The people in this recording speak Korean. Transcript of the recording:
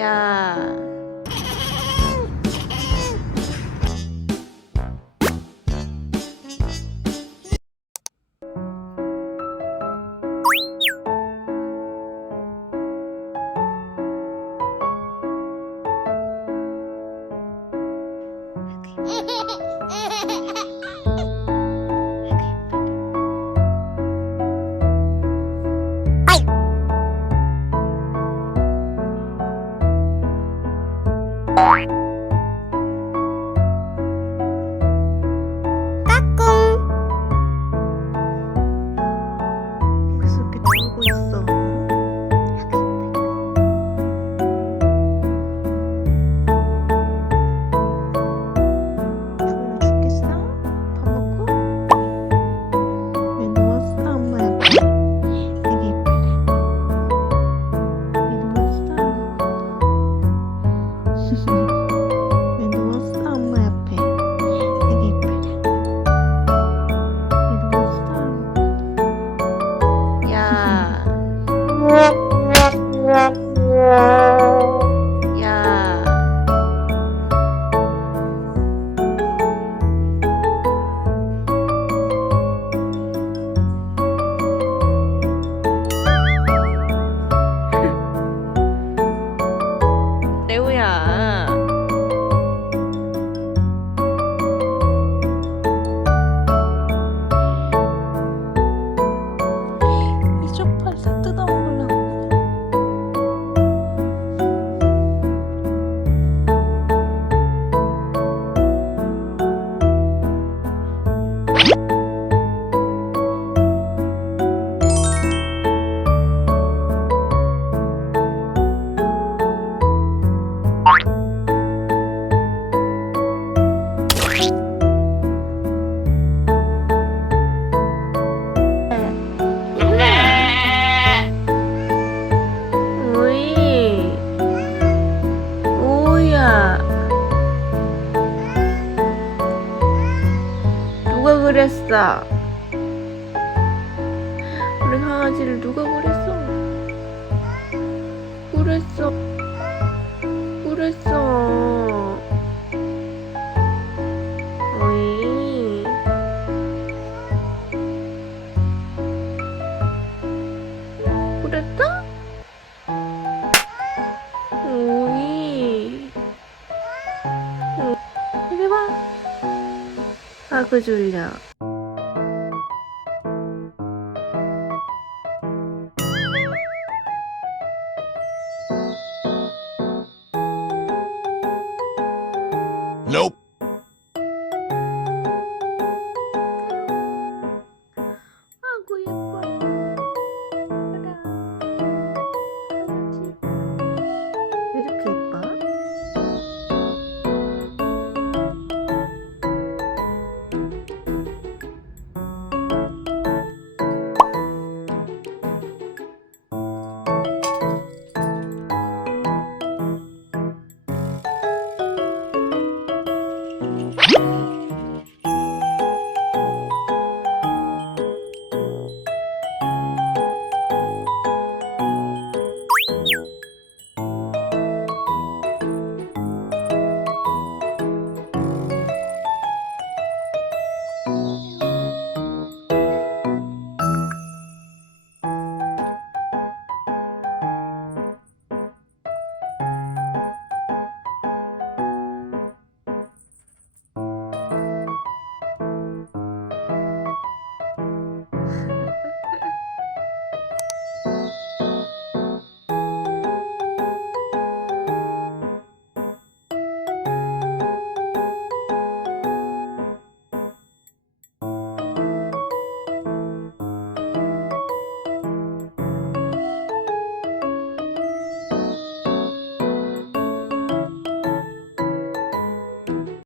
야. 여기서 이렇게 놀고 있어. 졸려 죽겠어? 밥 먹고? 왜 누웠어? 엄마 옆에. 되게 이쁘네. 왜 누웠어? 왜 누웠어? 엄마 옆에. 되게 이쁘네. 왜 누웠어? 야. 야. 레오야. 이쪽 팔 다 뜯어먹으려고. 오이. 오야. 누가 그랬어? 우리 강아지를 누가 그랬어? 그랬어. 그랬어. 오이. 그랬어? 오이. 이리 봐. 아, 그 졸려.